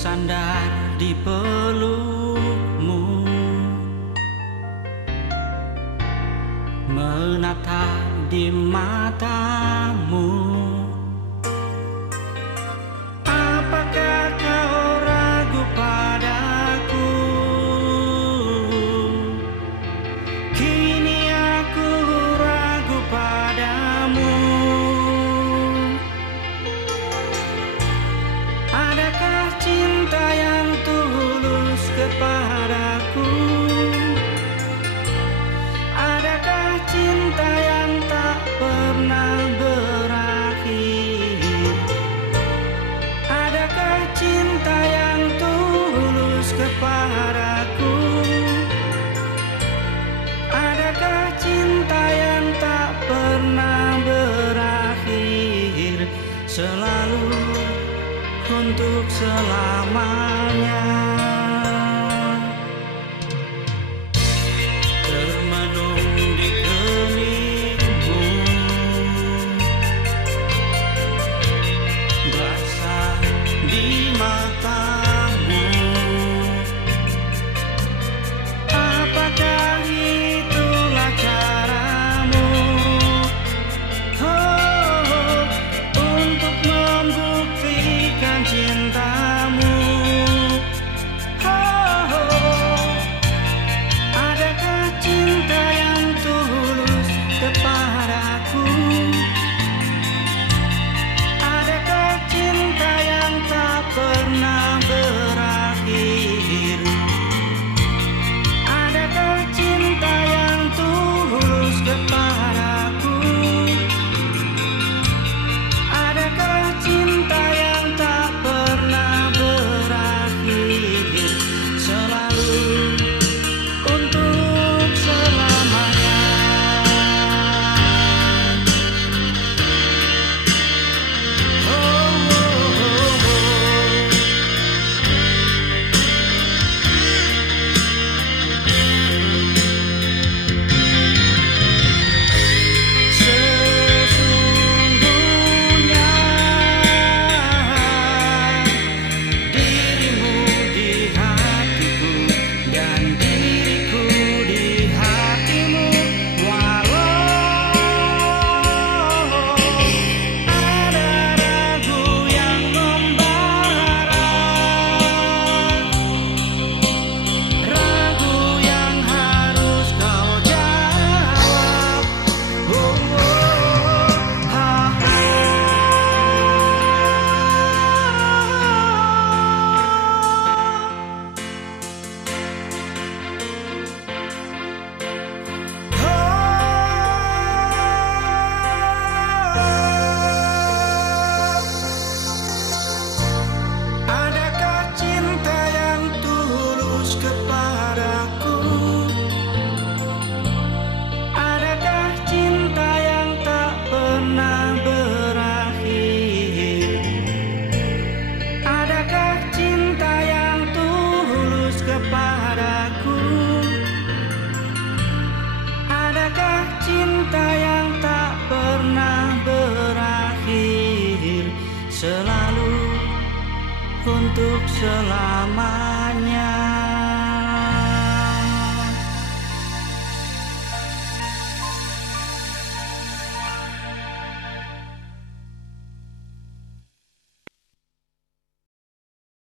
bersandar di pelukmu, menatap di matamu. Apakah kau ragu padaku? Kini aku ragu padamu. Adakah cinta yang tulus kepadaku? Adakah cinta yang tak pernah berakhir? Adakah cinta yang tulus kepadaku? Adakah cinta yang tak pernah berakhir, selalu untuk selamanya? Termenung di keningmu, basah di matamu. Apakah itulah caramu, oh, untuk membuktikan cintamu? Oh, adakah cinta yang tulus kepadaku? Adakah cinta yang tak pernah berakhir? Adakah cinta yang tulus kepadaku? Adakah cinta yang tak pernah berakhir, selalu untuk selamanya? Oh, oh, oh, oh. Sesungguhnya dirimu di hatiku dan diriku di hatimu, walau ada ragu yang membara, ragu yang harus kau jawab. Oh, oh, ha, ha. Adakah cinta yang tulus kepadaku? Adakah cinta yang tak pernah berakhir? Adakah cinta yang tulus kepadaku? Adakah cinta yang tak pernah berakhir, selalu untuk selamanya?